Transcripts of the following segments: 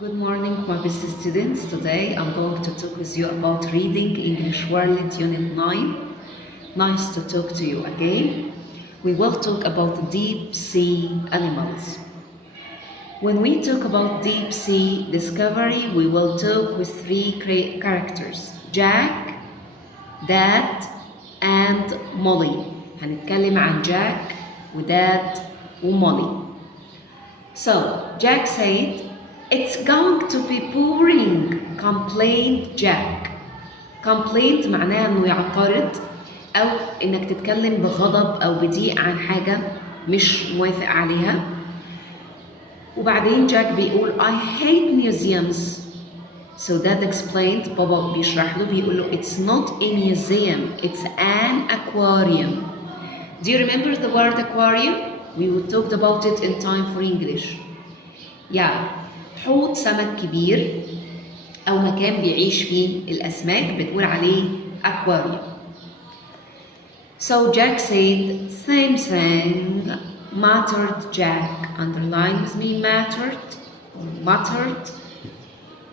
Good morning, my business students. Today I'm going to talk with you about reading English World Unit 9. Nice to talk to you again. We will talk about deep sea animals. When we talk about deep sea discovery, we will talk with three characters: Jack, Dad, and Molly. هنتكلم عن Jack وداد ومولي. So, Jack said, "It's going to be boring," complained Jack. Complained معناها انه يعترض او انك تتكلم بغضب او بضيق عن حاجة مش موافق عليها. وبعدين جاك بيقول I hate museums. So Dad explained, بابا بيشرح له بيقول له it's not a museum, it's an aquarium. Do you remember the word aquarium? We talked about it in Time for English. Yeah. حوض سمك كبير أو مكان بيعيش فيه الأسماك بنقول عليه aquarium. So Jack said, same thing, muttered Jack. Underline with me, muttered. Muttered.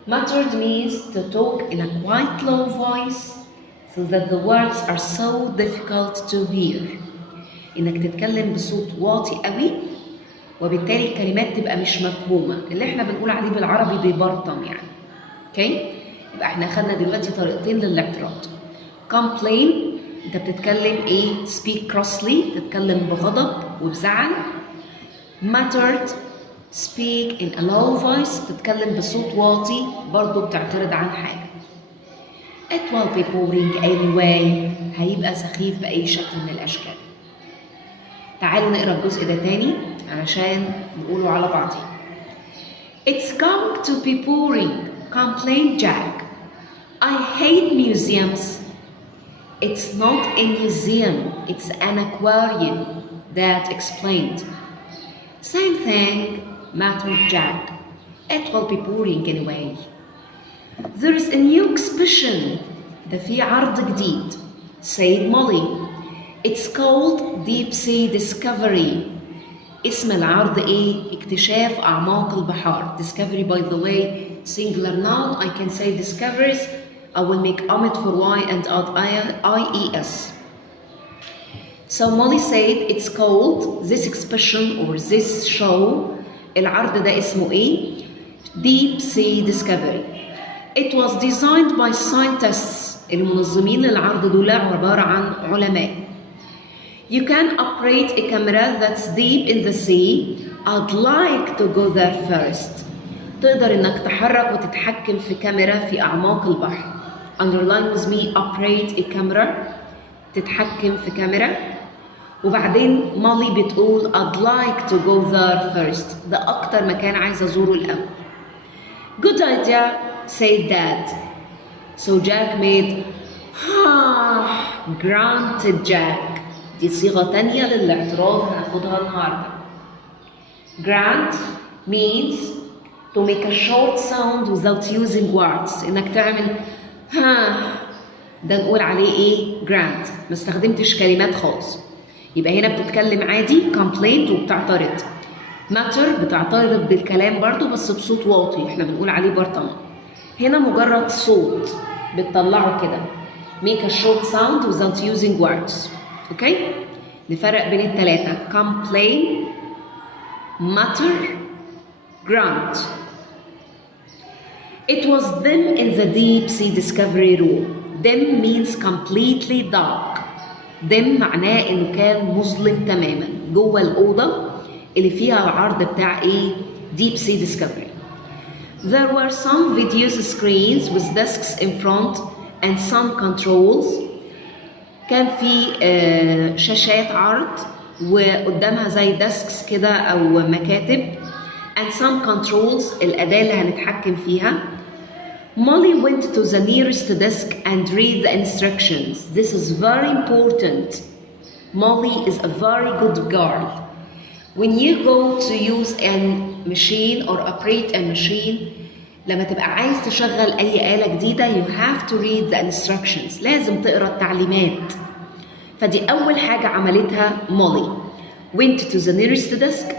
Muttered means to talk in a quite low voice so that the words are so difficult to hear. إنك تتكلم بصوت واطي قوي وبالتالي الكلمات تبقى مش مفهومة، اللي احنا بنقول عليه بالعربي بيبرطم يعني. اوكي؟ يبقى احنا خدنا دلوقتي طريقتين للاعتراض. complain انت بتتكلم ايه؟ speak crossly تتكلم بغضب وبزعل. muttered speak in a low voice تتكلم بصوت واطي برضه بتعترض عن حاجة. it will be boring anyway هيبقى سخيف بأي شكل من الأشكال. تعالوا نقرا الجزء ده تاني علشان نقوله على بعضه. It's going to be boring, complained Jack. I hate museums. It's not a museum, it's an aquarium, Dad explained. Same thing, muttered Jack. It will be boring anyway. There is a new exhibition. ده في عرض جديد, said Molly. It's called Deep Sea Discovery. اسم العرض ايه؟ اكتشاف أعماق البحار. Discovery, by the way, singular noun. I can say discoveries. I will make omit for y and add ies. So Molly said it's called this exhibition or this show. العرض ده اسمه ايه؟ Deep Sea Discovery. It was designed by scientists. المنظمين للعرض دول عبارة عن علماء. You can operate a camera that's deep in the sea. I'd like to go there first. تقدر انك تحرك وتتحكم في كاميرا في اعماق البحر. Underline with me, operate a camera. تتحكم في كاميرا. وبعدين مولي بتقول I'd like to go there first. ده اكتر مكان عايزة ازوره الاول. Good idea, said Dad. So Jack made granted Jack. دي صيغة تانية للاعتراض هناخدها النهاردة. Grant means to make a short sound without using words. إنك تعمل ده نقول عليه إيه؟ grant. ما استخدمتش كلمات خالص. يبقى هنا بتتكلم عادي complaint وبتعترض. matter بتعترض بالكلام برضو بس بصوت واطي. إحنا بنقول عليه برطمة. هنا مجرد صوت بتطلعه كده. Make a short sound without using words. اوكي؟ نفرق بين الثلاثة. complain, mutter, grant. It was dim in the deep sea discovery room. Dim means completely dark. dim معناه انه كان مظلم تماما جوه الأوضة اللي فيها العرض بتاع ايه؟ deep sea discovery. There were some video screens with desks in front and some controls. كان في شاشات عرض وقدامها زي ديسكس كده أو مكاتب and some controls الأداة اللي هنتحكم فيها. Molly went to the nearest desk and read the instructions. This is very important. Molly is a very good girl. When you go to use a machine or operate a machine, لما تبقى عايز تشغل أي آلة جديدة you have to read the instructions. لازم تقرأ التعليمات. فدي أول حاجة عملتها مولي. Went to the nearest desk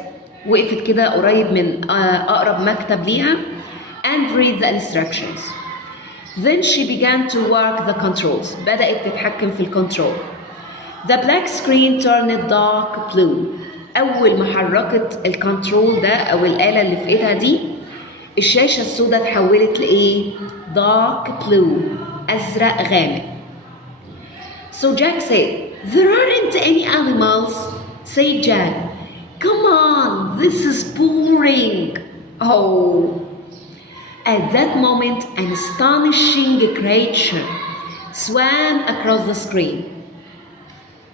وقفت كده قريب من أقرب مكتب ليها and read the instructions. Then she began to work the controls. بدأت تتحكم في الكنترول. The black screen turned dark blue. أول ما حركت الكنترول ده أو الآلة اللي في إيدها دي، الشاشة السوداء اتحولت لإيه؟ dark blue. أزرق غامق. So Jack said, there aren't any animals. Said Jack, come on, this is boring. Oh. At that moment, an astonishing creature swam across the screen.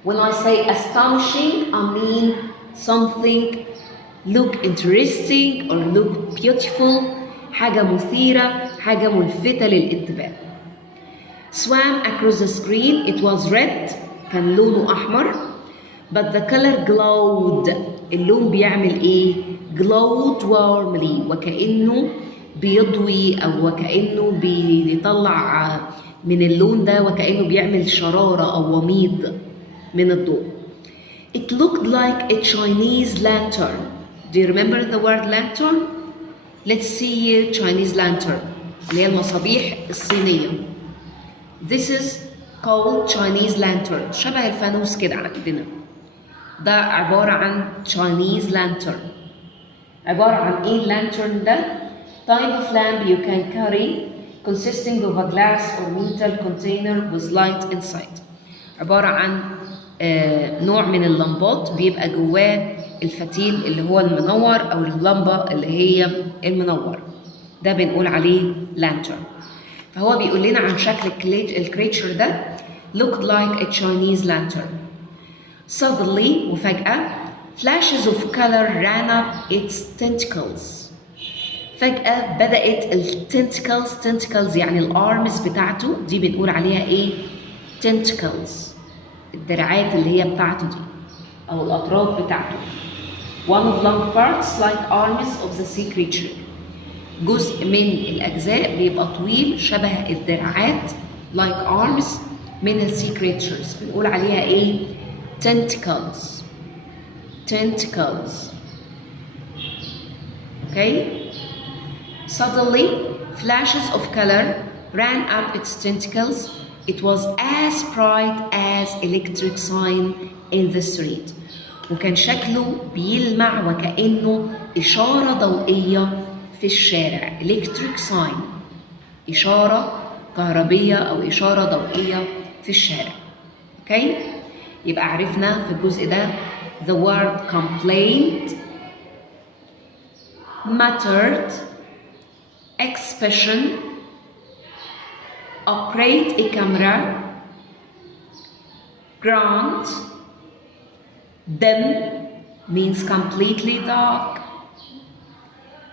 When I say astonishing, I mean something look interesting or look beautiful. حاجة مثيرة، حاجة ملفتة للانتباه. Swam across the screen. It was red. كان لونه أحمر. But the color glowed. اللون بيعمل إيه؟ glowed warmly. وكأنه بيضوي أو وكأنه بيطلع من اللون ده وكأنه بيعمل شرارة أو وميض من الضوء. It looked like a Chinese lantern. Do you remember the word lantern? Let's see Chinese lantern اللي هي المصابيح الصينية. This is called Chinese lantern. شبه الفانوس كده عندنا. ده عبارة عن Chinese lantern. عبارة عن إيه lantern ده؟ Type of lamp you can carry consisting of a glass or metal container with light inside. عبارة عن نوع من اللمبات بيبقى جواه الفتيل اللي هو المنور أو اللمبة اللي هي المنور. ده بنقول عليه lantern. فهو بيقول لنا عن شكل الكريتشر ده looked like a Chinese lantern. Suddenly وفجأة flashes of color ran up its tentacles. فجأة بدأت tentacles يعني الارمز بتاعته دي بنقول عليها ايه؟ tentacles. الدراعات اللي هي بتاعته دي أو الأطراف بتاعته. One of long parts like arms of the sea creature. جزء من الأجزاء بيبقى طويل شبه الدراعات like arms من ال sea creatures. بنقول عليها إيه؟ tentacles. Tentacles. Okay? Suddenly, flashes of color ran up its tentacles. It was as bright as electric sign in the street. وكان شكله بيلمع وكأنه إشارة ضوئية في الشارع. electric sign. إشارة كهربية أو إشارة ضوئية في الشارع. Okay? يبقى عرفنا في الجزء ده the word complaint, mattered, expression, operate a camera, grant, dim means completely dark,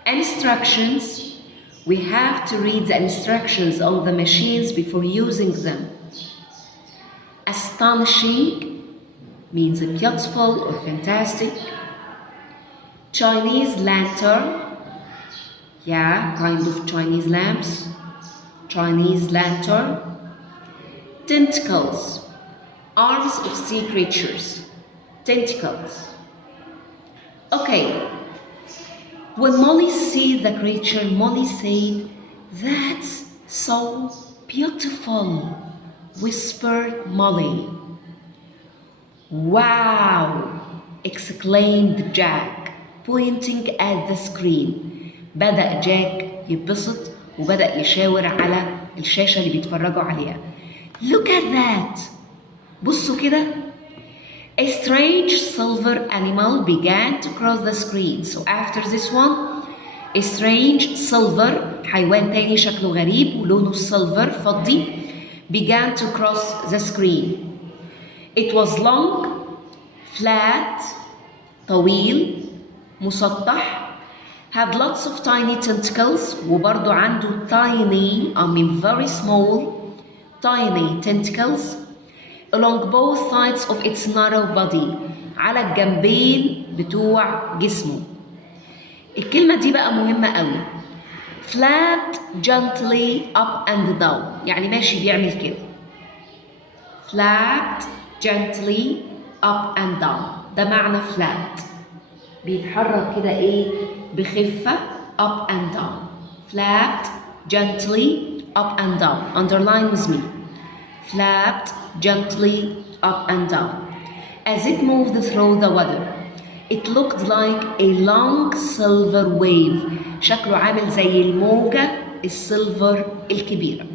instructions, we have to read the instructions on the machines before using them, astonishing means beautiful or fantastic, Chinese lantern, yeah, kind of Chinese lamps, Chinese lantern, tentacles, arms of sea creatures, tentacles. Okay, when Molly saw the creature, Molly said, "That's so beautiful," whispered Molly. "Wow," exclaimed Jack, pointing at the screen. بدأ جاك يتبسط وبدأ يشاور على الشاشة اللي بيتفرجوا عليها. Look at that. بصوا كده. A strange silver animal began to cross the screen. So after this one, a strange silver حيوان تاني شكله غريب ولونه silver فضي began to cross the screen. It was long, flat, طويل, مسطح, had lots of tiny tentacles وبرضو عنده tiny, I mean very small, tiny tentacles along both sides of its narrow body على الجنبين بتوع جسمه. الكلمة دي بقى مهمة قوي. flat gently up and down يعني ماشي بيعمل كده. flat gently up and down ده معنى flat. بيتحرك كده ايه بخفة up and down flapped gently up and down. Underline with me. Flapped gently up and down. As it moved through the water, it looked like a long silver wave. شكله عامل زي الموجة السيلفر الكبيرة.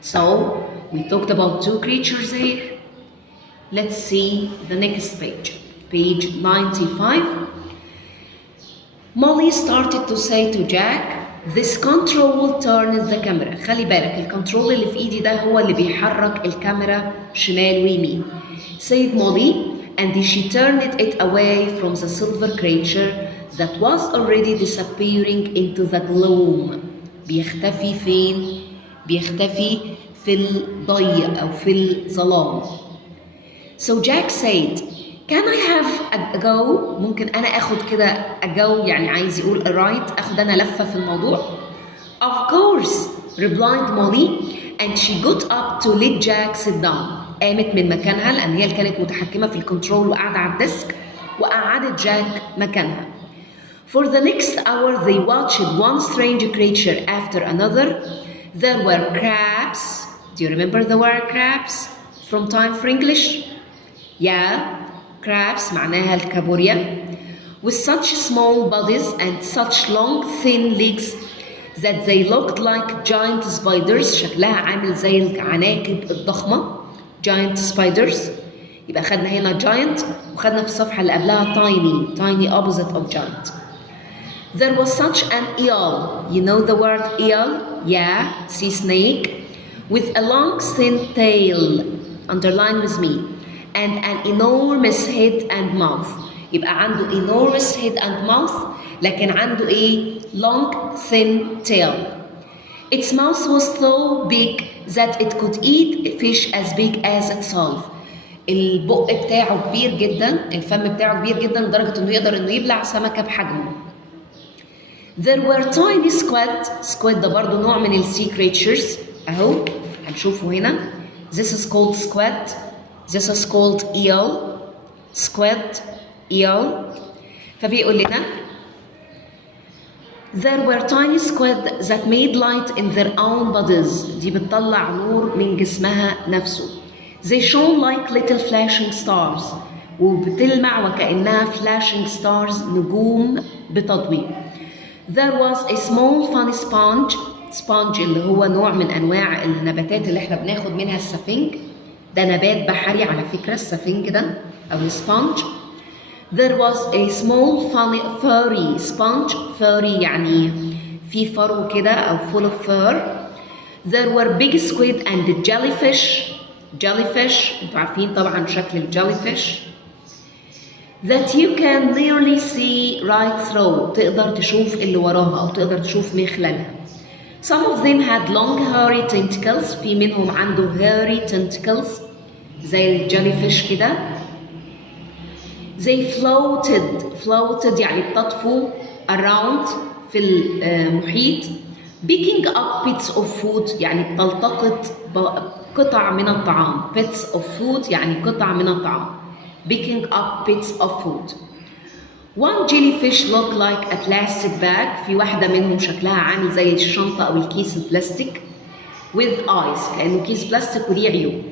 So, we talked about two creatures here. Let's see the next page. Page 95. Molly started to say to Jack, this control turns the camera. خلي بالك الكنترول اللي في ايدي ده هو اللي بيحرك الكاميرا شمال ويمين. Said Molly, and she turned it away from the silver creature that was already disappearing into the gloom. بيختفي فين؟ بيختفي في الضي أو في الظلام. So Jack said, can I have a go? ممكن أنا أخد كده a go يعني عايز يقول a right، أخد أنا لفة في الموضوع. Of course, replied Molly, and she got up to let Jack sit down. قامت من مكانها لأن هي اللي كانت متحكمة في الكنترول وقاعدة على الديسك وقعدت جاك مكانها. For the next hour they watched one strange creature after another. There were crabs. Do you remember the word crabs from time for English? Yeah, crabs معناها الكابوريا. With such small bodies and such long thin legs that they looked like giant spiders. شكلها عامل زي العناكب الضخمة. giant spiders. يبقى خدنا هنا giant وخدنا في الصفحة اللي قبلها tiny opposite of giant. There was such an eel. You know the word eel? Yeah, sea snake. With a long thin tail. Underline with me. And an enormous head and mouth. يبقى عنده enormous head and mouth لكن عنده ايه؟ long thin tail. Its mouth was so big that it could eat fish as big as itself. البق بتاعه كبير جدا، الفم بتاعه كبير جدا لدرجة انه يقدر انه يبلع سمكة بحجمه. There were tiny squid ده برضو نوع من السي creatures اهو هنشوفه هنا. This is called squid. This is called eel. Squid, eel. فبيقول لنا There were tiny squid that made light in their own bodies. دي بتطلع نور من جسمها نفسه. They shone like little flashing stars. وبتلمع وكأنها flashing stars نجوم بتضوي. There was a small funny sponge اللي هو نوع من أنواع النباتات اللي احنا بناخد منها السفنج. ده نبات بحري على فكرة السفنج ده أو السبونج. There was a small funny furry sponge. furry يعني في فرو كده أو full of fur. There were big squid and jellyfish. انتوا عارفين طبعا شكل الجيليفيش. That you can nearly see right through. تقدر تشوف اللي وراها أو تقدر تشوف من خلالها. Some of them had long hairy tentacles. في منهم عنده hairy tentacles زي الجيليفيش كده. They floated يعني بتطفو around في المحيط. Picking up bits of food يعني بتلتقط قطع من الطعام. Bits of food يعني قطع من الطعام. Picking up bits of food. One jellyfish looked like a plastic bag. في واحدة منهم شكلها عامل زي الشنطة أو الكيس البلاستيك. With eyes كأنه كيس بلاستيك وليه عيون.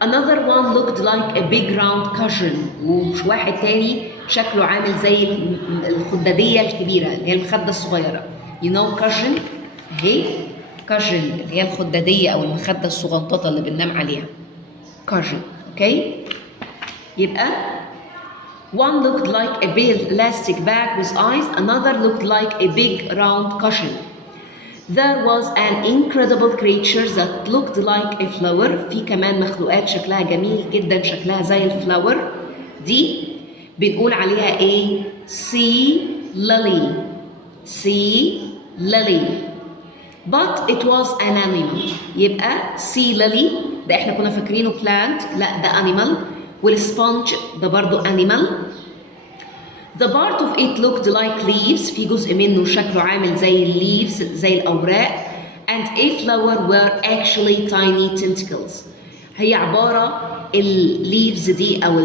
Another one looked like a big round cushion. وواحد تاني شكله عامل زي الخدادية الكبيرة اللي هي المخدة الصغيرة. You know cushion؟ اهي cushion اللي هي الخدادية أو المخدة الصغنططة اللي بننام عليها. Cushion. Okay؟ يبقى one looked like a big elastic bag with eyes. Another looked like a big round cushion. There was an incredible creature that looked like a flower. في كمان مخلوقات شكلها جميل جدا شكلها زي الفلاور. دي بنقول عليها ايه؟ sea lily. But it was an animal. يبقى sea lily ده احنا كنا فاكرينه plant. لا ده animal. والسبونج ده برضو animal. The part of it looked like leaves. في جزء منه شكله عامل زي leaves زي الأوراق. And a flower were actually tiny tentacles. هي عبارة leaves دي أو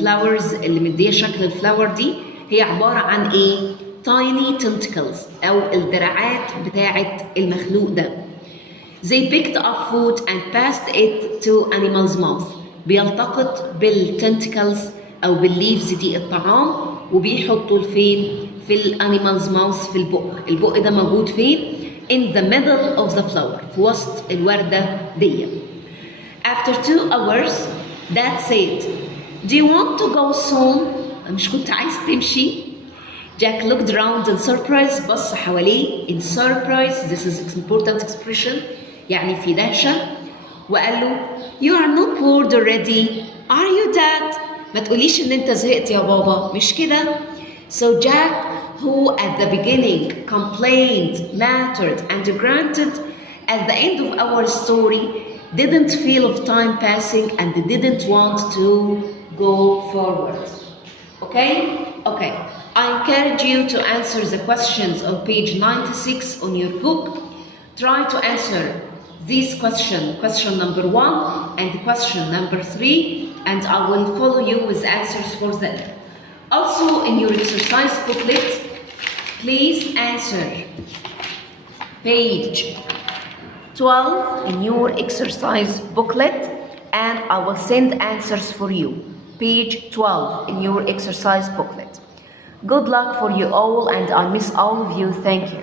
flowers اللي مدية شكل الفلاور دي هي عبارة عن إيه؟ tiny tentacles أو الدراعات بتاعة المخلوق ده. They picked up food and passed it to animal's mouth. بيلتقط بالتنتكلز أو بالليفز دي الطعام وبيحطوا فين؟ في الانيمالز ماوث في البق ده موجود فين؟ in the middle of the flower في وسط الوردة دي. After 2 hours Dad said, do you want to go soon? مش كنت عايز تمشي؟ Jack looked around in surprise. بص حواليه in surprise. This is important expression. يعني في دهشة. وقال له you are not bored already. Are you Dad? ما تقوليش إن أنت زهقت يا بابا. مش كده؟ So Jack, who at the beginning complained, mattered, and granted, at the end of our story didn't feel of time passing and didn't want to go forward. Okay? Okay. I encourage you to answer the questions on page 96 on your book. Try to answer this question number 1 and question number 3, and I will follow you with answers for them. Also, in your exercise booklet, please answer page 12 in your exercise booklet, and I will send answers for you. Page 12 in your exercise booklet. Good luck for you all, and I miss all of you. Thank you.